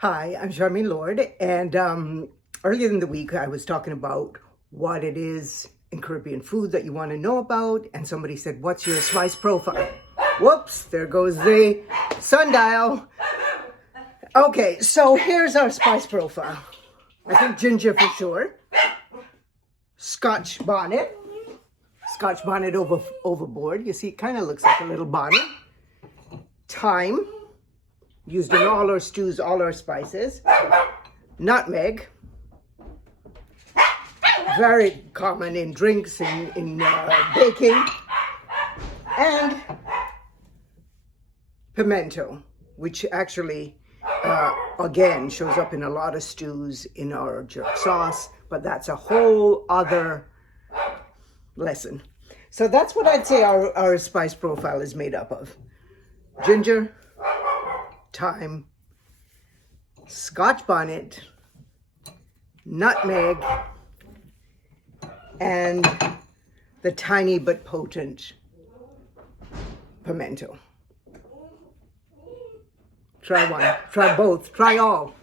Hi, I'm Charmaine Lord, and earlier in the week I was talking about what it is in Caribbean food that you want to know about, and somebody said, what's your spice profile? Whoops, there goes the sundial. Okay, so here's our spice profile. I think ginger for sure. Scotch bonnet. Scotch bonnet overboard. You see, it kind of looks like a little bonnet. Thyme. Used in all our stews, all our spices. Nutmeg. Very common in drinks, in baking. And pimento, which actually, again, shows up in a lot of stews in our jerk sauce, but that's a whole other lesson. So that's what I'd say our spice profile is made up of. Ginger, thyme, Scotch bonnet, nutmeg, and the tiny but potent pimento. Try one, try both, try all.